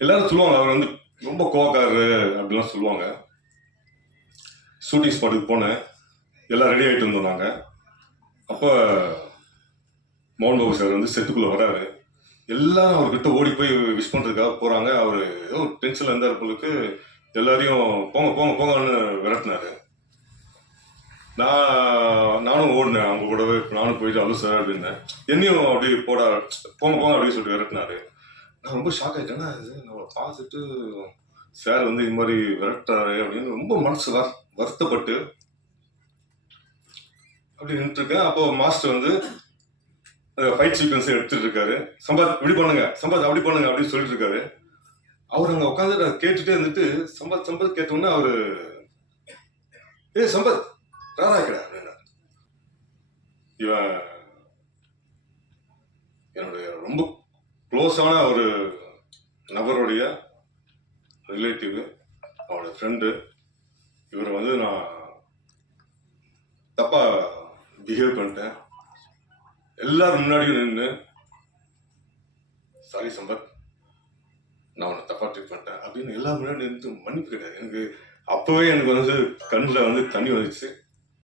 எல்லாரும் சொல்லுவாங்க அவர் வந்து ரொம்ப கோவக்காரரு அப்படிலாம் சொல்லுவாங்க. ஷூட்டிங் ஸ்பாட்டுக்கு போனேன், எல்லாம் ரெடி ஆகிட்டு இருந்தோம் நாங்கள். அப்போ மோகன் பாபு சார் வந்து செட்டுக்குள்ளே வராரு. எல்லாரும் அவர்கிட்ட ஓடி போய் விஷ் பண்ணுறதுக்காக போகிறாங்க. அவர் ஏதோ டென்ஷனில் இருந்தார் பொழுதுக்கு எல்லாரையும் போங்க போங்க போங்கன்னு விரட்டினாரு. நானும் ஓடினேன் அவங்க கூடவே. நானும் போயிட்டு அவ்வளோ சார் அப்படின்னேன். என்னையும் அப்படியே போங்க போங்க அப்படின்னு சொல்லிட்டு விரட்டினாரு. நான் ரொம்ப ஷாக் ஆகிட்டேன்னா இது நம்ம பார்த்துட்டு சார் வந்து இது மாதிரி விரட்டுறாரு அப்படின்னு ரொம்ப மனசு வருத்தப்பட்டு அப்படி நின்றுருக்கேன். அப்போ மாஸ்டர் வந்து ஃபைட் சீக்வன்ஸ் எடுத்துட்டு இருக்காரு. சம்பாத் இப்படி பண்ணுங்க, சம்பாத் அப்படி பண்ணுங்க அப்படின்னு சொல்லிட்டு இருக்காரு. அவர் அங்கே உட்காந்து கேட்டுட்டே இருந்துட்டு சம்பாத் சம்பாத் கேட்டோன்னே அவரு சம்பத் ராராக்கடா அப்படின்னா. இவன் என்னுடைய ரொம்ப க்ளோஸான ஒரு நபருடைய ரிலேட்டிவ், அவனோட ஃப்ரெண்டு. இவரை வந்து நான் தப்பா பிஹேவ் பண்ணிட்டேன். எல்லாரும் முன்னாடியும் நின்று சாரி சம்பத், நான் உன்னை தப்பா ட்ரீட் பண்ணிட்டேன் அப்படின்னு எல்லாரும் முன்னாடி நின்று மன்னிப்பு கேட்டார். எனக்கு அப்பவே எனக்கு வந்து கண்ணில் வந்து தண்ணி வந்துச்சு.